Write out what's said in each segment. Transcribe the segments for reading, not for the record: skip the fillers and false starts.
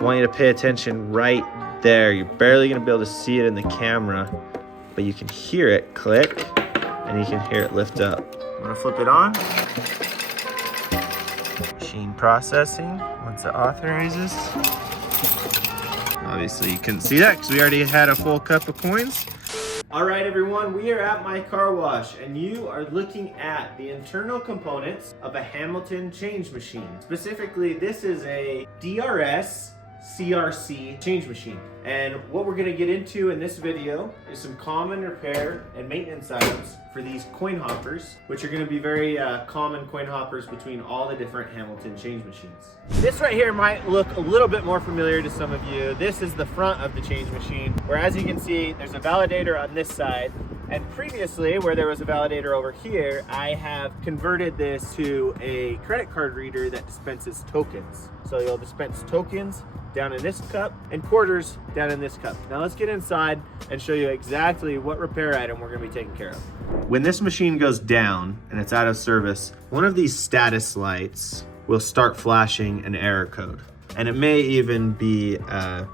I want you to pay attention right there. You're barely gonna be able to see it in the camera, but you can hear it click and you can hear it lift up. I'm gonna flip it on. Machine processing, once it authorizes. Obviously you couldn't see that because we already had a full cup of coins. All right, everyone, we are at my car wash and you are looking at the internal components of a Hamilton change machine. Specifically, this is a DRS CRC change machine. And what we're gonna get into in this video is some common repair and maintenance items for these coin hoppers, which are gonna be very common coin hoppers between all the different Hamilton change machines. This right here might look a little bit more familiar to some of you. This is the front of the change machine, where as you can see, there's a validator on this side. And previously, where there was a validator over here, I have converted this to a credit card reader that dispenses tokens. So you'll dispense tokens down in this cup and quarters down in this cup. Now let's get inside and show you exactly what repair item we're gonna be taking care of. When this machine goes down and it's out of service, one of these status lights will start flashing an error code. And it may even be an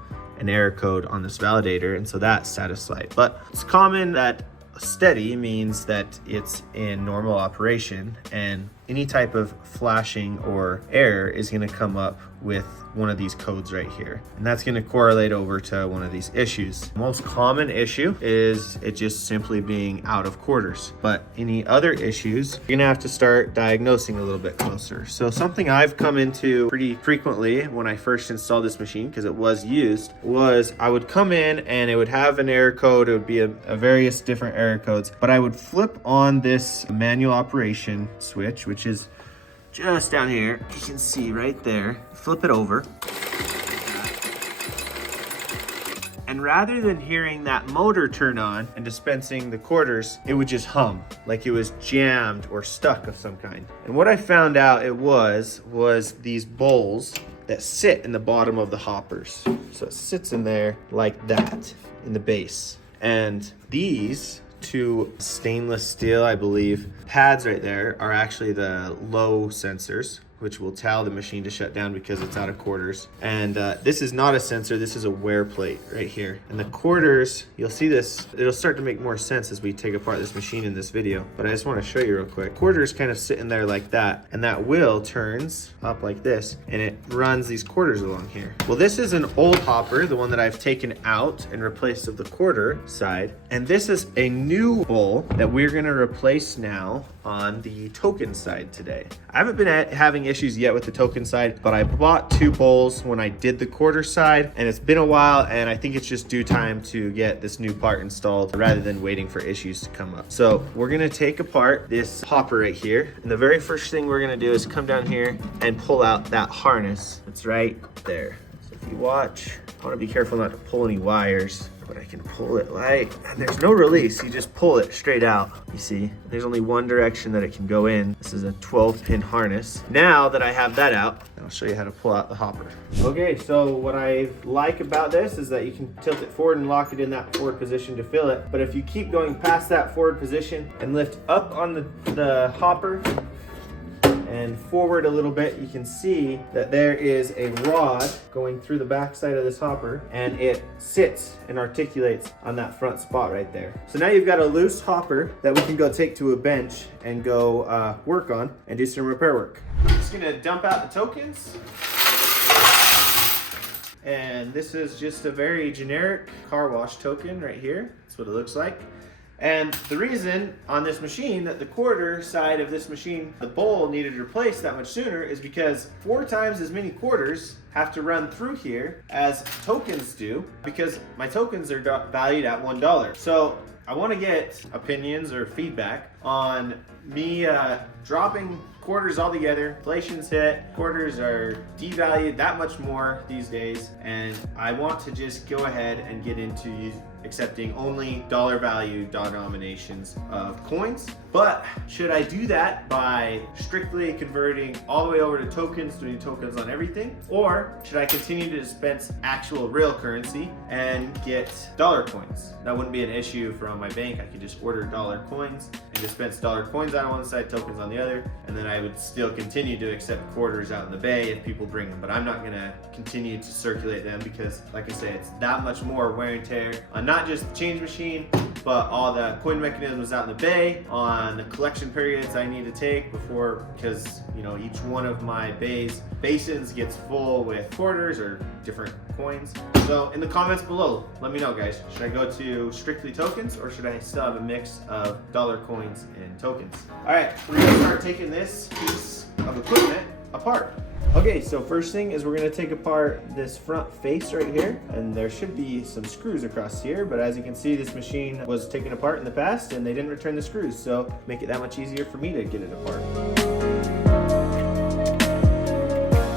error code on this validator, and so that's status light. But it's common that steady means that it's in normal operation, and any type of flashing or error is going to come up with one of these codes right here, and that's going to correlate over to one of these issues. The most common issue is it just simply being out of quarters, but any other issues you're going to have to start diagnosing a little bit closer. So something I've come into pretty frequently when I first installed this machine, because it was used, was I would come in and it would have an error code. It would be a various different error codes, but I would flip on this manual operation switch, which is just down here. You can see right there. Flip it over. And rather than hearing that motor turn on and dispensing the quarters, it would just hum like it was jammed or stuck of some kind. And what I found out it was these bowls that sit in the bottom of the hoppers. So it sits in there like that in the base. And these two stainless steel, I believe, pads right there are actually the low sensors, which will tell the machine to shut down because it's out of quarters. And this is not a sensor, this is a wear plate right here. And the quarters, you'll see this, it'll start to make more sense as we take apart this machine in this video, but I just wanna show you real quick. Quarters kind of sit in there like that, and that wheel turns up like this, and it runs these quarters along here. Well, this is an old hopper, the one that I've taken out and replaced with the quarter side. And this is a new bowl that we're gonna replace now on the token side today. I haven't been having issues yet with the token side, but I bought two bowls when I did the quarter side, and it's been a while, and I think it's just due time to get this new part installed rather than waiting for issues to come up. So we're gonna take apart this hopper right here, and the very first thing we're gonna do is come down here and pull out that harness that's right there. So if you watch, I wanna be careful not to pull any wires, but I can pull it and there's no release, you just pull it straight out. You see, there's only one direction that it can go in. This is a 12-pin harness. Now that I have that out, I'll show you how to pull out the hopper. Okay, so what I like about this is that you can tilt it forward and lock it in that forward position to fill it. But if you keep going past that forward position and lift up on the hopper, and forward a little bit, you can see that there is a rod going through the back side of this hopper, and it sits and articulates on that front spot right there. So now you've got a loose hopper that we can go take to a bench and go work on and do some repair work. I'm just gonna dump out the tokens. And this is just a very generic car wash token right here. That's what it looks like. And the reason on this machine that the quarter side of this machine, the bowl needed replaced that much sooner, is because 4 times as many quarters have to run through here as tokens do, because my tokens are valued at $1. So I want to get opinions or feedback on me dropping quarters altogether. Inflation's hit, quarters are devalued that much more these days, and I want to just go ahead and get into accepting only dollar value denominations of coins. But should I do that by strictly converting all the way over to tokens, doing tokens on everything? Or should I continue to dispense actual real currency and get dollar coins? That wouldn't be an issue from my bank. I could just order dollar coins and dispense dollar coins out on one side, tokens on the other, and then I would still continue to accept quarters out in the bay if people bring them. But I'm not gonna continue to circulate them because, like I say, it's that much more wear and tear on not just the change machine, but all the coin mechanisms out in the bay, on the collection periods I need to take before, because you know, each one of my basins gets full with quarters or different coins. So in the comments below, let me know, guys. Should I go to strictly tokens, or should I still have a mix of dollar coins and tokens? All right, we're gonna start taking this piece of equipment apart. Okay, so first thing is we're gonna take apart this front face right here, and there should be some screws across here, but as you can see, this machine was taken apart in the past and they didn't return the screws, so make it that much easier for me to get it apart.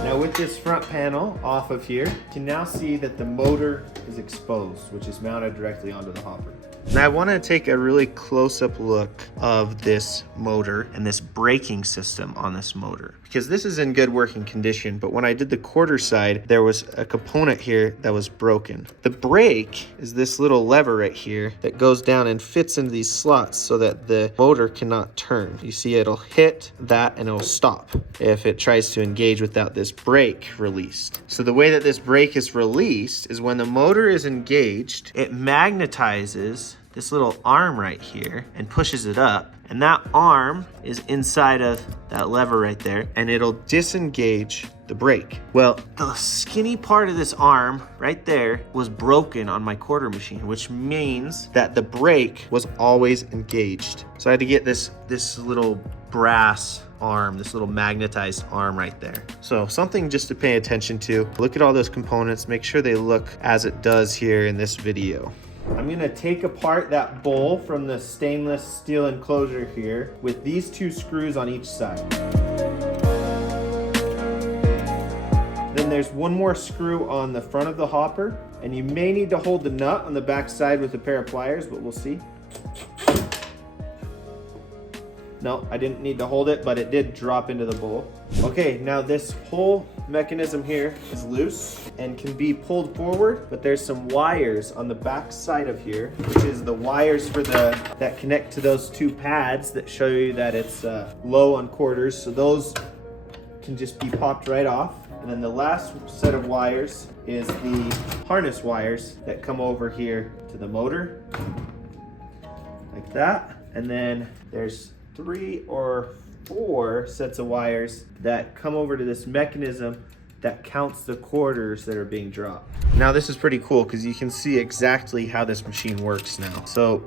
Now with this front panel off of here, you can now see that the motor is exposed, which is mounted directly onto the hopper. Now I want to take a really close-up look of this motor and this braking system on this motor, because this is in good working condition, but when I did the quarter side, there was a component here that was broken. The brake is this little lever right here that goes down and fits into these slots so that the motor cannot turn. You see it'll hit that and it'll stop if it tries to engage without this brake released. So the way that this brake is released is when the motor is engaged, it magnetizes this little arm right here and pushes it up, and that arm is inside of that lever right there, and it'll disengage the brake. Well, the skinny part of this arm right there was broken on my quarter machine, which means that the brake was always engaged. So I had to get this little brass arm, this little magnetized arm right there. So something just to pay attention to. Look at all those components, make sure they look as it does here in this video. I'm gonna take apart that bowl from the stainless steel enclosure here with these two screws on each side. Then there's one more screw on the front of the hopper, and you may need to hold the nut on the back side with a pair of pliers, but we'll see. No, I didn't need to hold it, but it did drop into the bowl. Okay, now this whole mechanism here is loose and can be pulled forward, but there's some wires on the back side of here, which is the wires for that connect to those two pads that show you that it's low on quarters. So those can just be popped right off. And then the last set of wires is the harness wires that come over here to the motor, like that. And then there's 3 or 4 sets of wires that come over to this mechanism that counts the quarters that are being dropped. Now this is pretty cool because you can see exactly how this machine works now. So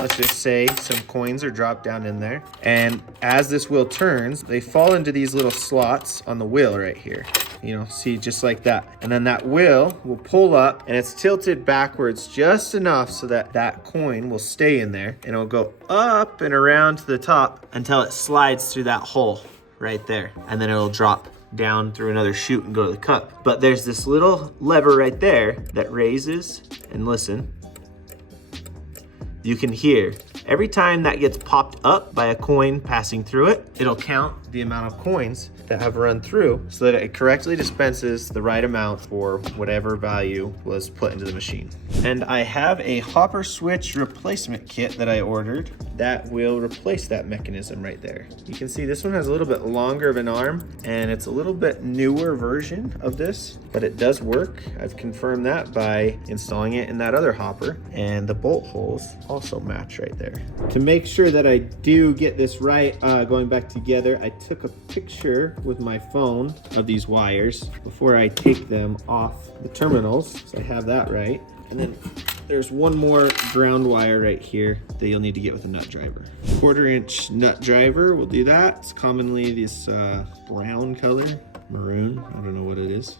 let's just say some coins are dropped down in there, and as this wheel turns, they fall into these little slots on the wheel right here. You know, see, just like that. And then that wheel will pull up, and it's tilted backwards just enough so that that coin will stay in there, and it'll go up and around to the top until it slides through that hole right there. And then it'll drop down through another chute and go to the cup. But there's this little lever right there that raises, and listen, you can hear every time that gets popped up by a coin passing through it, it'll count the amount of coins that have run through so that it correctly dispenses the right amount for whatever value was put into the machine. And I have a hopper switch replacement kit that I ordered that will replace that mechanism right there. You can see this one has a little bit longer of an arm, and it's a little bit newer version of this, but it does work. I've confirmed that by installing it in that other hopper, and the bolt holes also match right there. To make sure that I do get this right, going back together, I took a picture with my phone of these wires before I take them off the terminals, so I have that right. And then there's one more ground wire right here that you'll need to get with a nut driver. 1/4-inch nut driver will do that. It's commonly this brown color, maroon, I don't know what it is.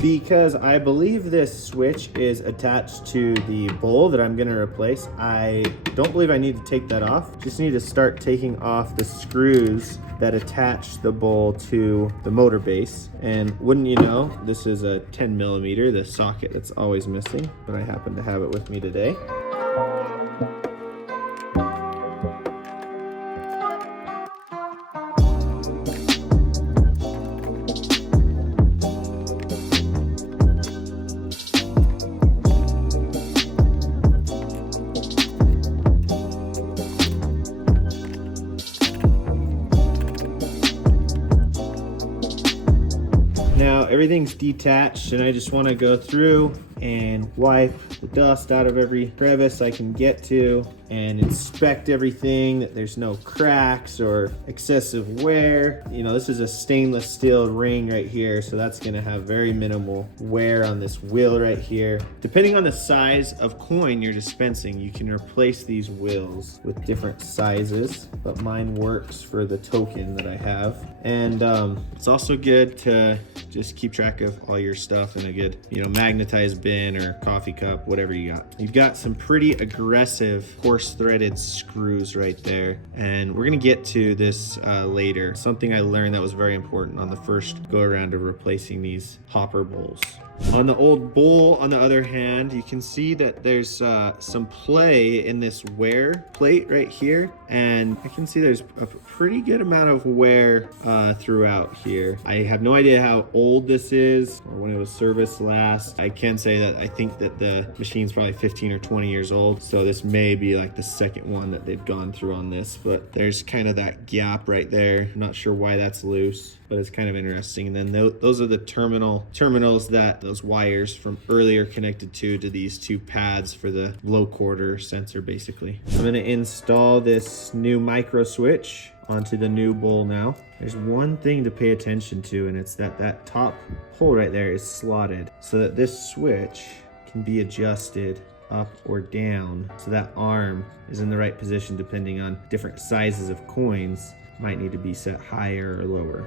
Because I believe this switch is attached to the bowl that I'm gonna replace, I don't believe I need to take that off. Just need to start taking off the screws that attach the bowl to the motor base. And wouldn't you know, this is a 10 millimeter, the socket that's always missing, but I happen to have it with me today. Now everything's detached and I just want to go through and wipe the dust out of every crevice I can get to and inspect everything, that there's no cracks or excessive wear. You know, this is a stainless steel ring right here, so that's gonna have very minimal wear on this wheel right here. Depending on the size of coin you're dispensing, you can replace these wheels with different sizes, but mine works for the token that I have. And it's also good to just keep track of all your stuff in a good, you know, magnetized bin or coffee cup, whatever you got. You've got some pretty aggressive coarse threaded screws right there. And we're gonna get to this later. Something I learned that was very important on the first go around of replacing these hopper bowls. On the old bowl, on the other hand, you can see that there's some play in this wear plate right here. And I can see there's a pretty good amount of wear throughout here. I have no idea how old this is or when it was serviced last. I can say that I think that the machine's probably 15 or 20 years old. So this may be like the second one that they've gone through on this, but there's kind of that gap right there. I'm not sure why that's loose, but it's kind of interesting. And then those are the terminals that those wires from earlier connected to these two pads for the low quarter sensor, basically. I'm gonna install this new micro switch onto the new bowl now. There's one thing to pay attention to, and it's that top hole right there is slotted so that this switch can be adjusted up or down, so that arm is in the right position depending on different sizes of coins. Might need to be set higher or lower.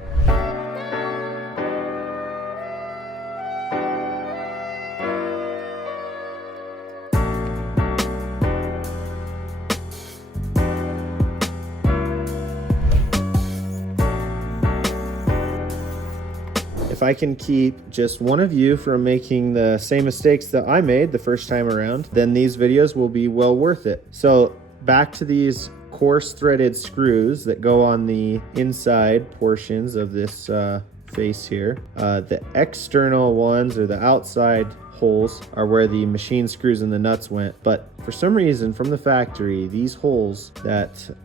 If I can keep just one of you from making the same mistakes that I made the first time around, then these videos will be well worth it. So back to these coarse threaded screws that go on the inside portions of this face here. The external ones, or the outside holes, are where the machine screws and the nuts went, but for some reason from the factory, these holes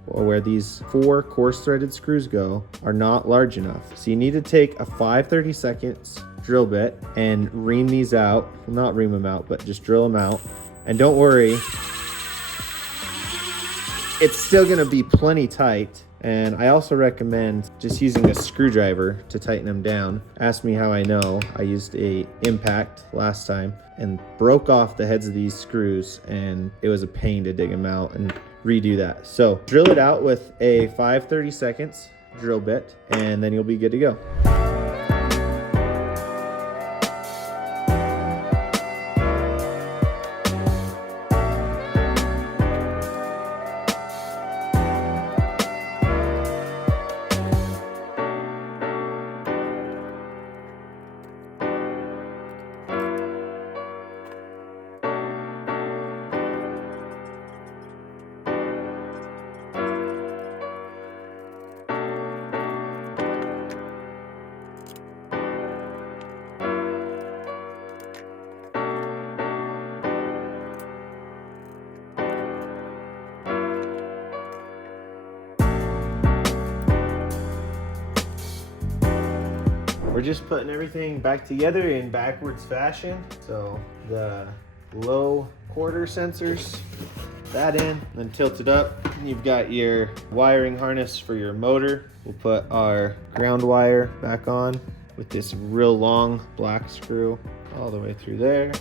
where these 4 coarse threaded screws go are not large enough. So you need to take a 5/32 drill bit and ream these out. Well, not ream them out, but just drill them out. And don't worry, it's still gonna be plenty tight. And I also recommend just using a screwdriver to tighten them down. Ask me how I know. I used a impact last time and broke off the heads of these screws, and it was a pain to dig them out and redo that. So drill it out with a 5/32 drill bit, and then you'll be good to go. We're just putting everything back together in backwards fashion. So the low quarter sensors, that in, then tilt it up. You've got your wiring harness for your motor. We'll put our ground wire back on with this real long black screw all the way through there.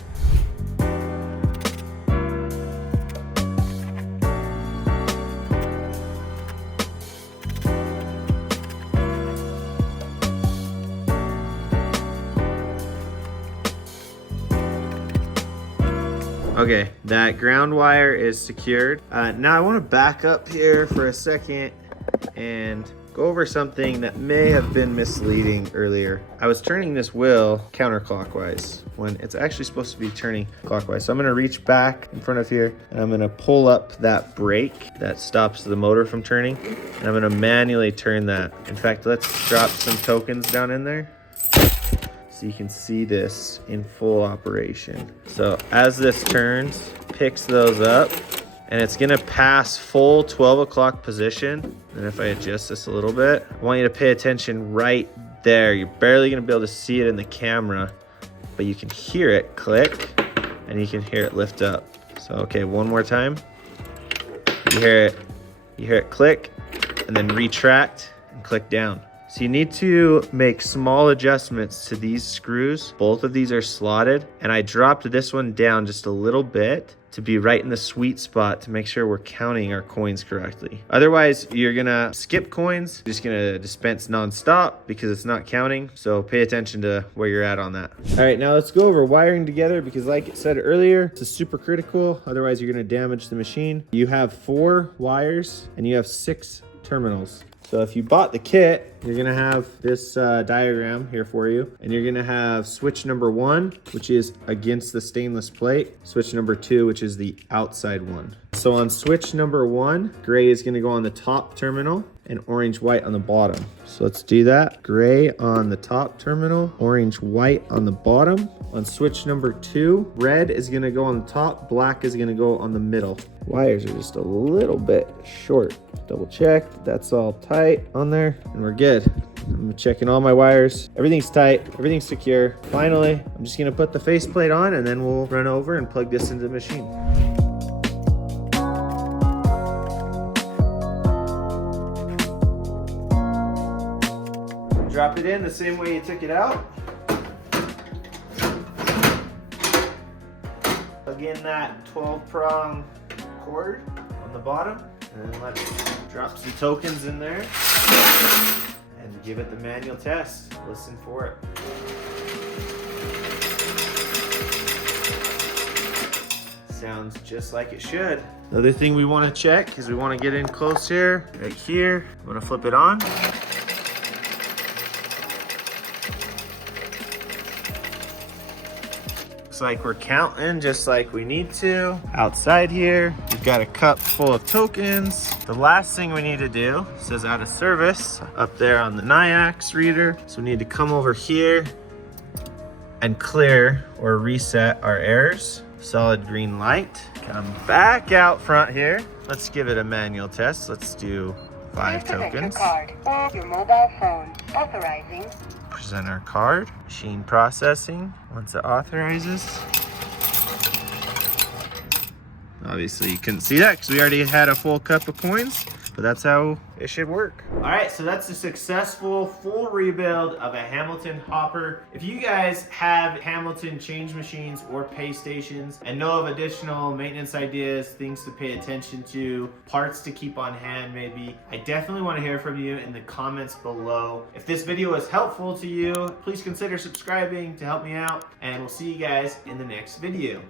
Okay, that ground wire is secured. Now I want to back up here for a second and go over something that may have been misleading earlier. I was turning this wheel counterclockwise when it's actually supposed to be turning clockwise. So I'm gonna reach back in front of here and I'm gonna pull up that brake that stops the motor from turning. And I'm gonna manually turn that. In fact, let's drop some tokens down in there so you can see this in full operation. So as this turns, picks those up, and it's gonna pass full 12 o'clock position. And if I adjust this a little bit, I want you to pay attention right there. You're barely gonna be able to see it in the camera, but you can hear it click and you can hear it lift up. So, okay, one more time. You hear it click and then retract and click down. So you need to make small adjustments to these screws. Both of these are slotted, and I dropped this one down just a little bit to be right in the sweet spot to make sure we're counting our coins correctly. Otherwise, you're gonna skip coins, you're just gonna dispense nonstop because it's not counting. So pay attention to where you're at on that. All right, now let's go over wiring together because like I said earlier, this is super critical. Otherwise, you're gonna damage the machine. You have 4 wires and you have 6 terminals. So if you bought the kit, you're gonna have this diagram here for you, and you're gonna have switch number 1, which is against the stainless plate, switch number 2, which is the outside one. So on switch number 1, gray is gonna go on the top terminal and orange white on the bottom. So let's do that. Gray on the top terminal, orange white on the bottom. On switch number 2, red is gonna go on the top, black is gonna go on the middle. Wires are just a little bit short. Double check, that's all tight on there, and we're good. I'm checking all my wires. Everything's tight, everything's secure. Finally, I'm just gonna put the faceplate on and then we'll run over and plug this into the machine. Drop it in the same way you took it out. Plug in that 12-prong cord on the bottom, and then let's drop some tokens in there and give it the manual test. Listen for it. Sounds just like it should. Another thing we want to check is we want to get in close here, right here. I'm going to flip it on. Looks like we're counting just like we need to. Outside here, we've got a cup full of tokens. The last thing we need to do, says out of service up there on the NIAX reader. So we need to come over here and clear or reset our errors. Solid green light. Come back out front here. Let's give it a manual test. Let's do 5 tokens. Your card or your mobile phone. Authorizing. Present our card. Machine processing. Once it authorizes. Obviously you couldn't see that because we already had a full cup of coins, but that's how it should work. All right, so that's a successful full rebuild of a Hamilton hopper. If you guys have Hamilton change machines or pay stations and know of additional maintenance ideas, things to pay attention to, parts to keep on hand maybe, I definitely want to hear from you in the comments below. If this video was helpful to you, please consider subscribing to help me out, and we'll see you guys in the next video.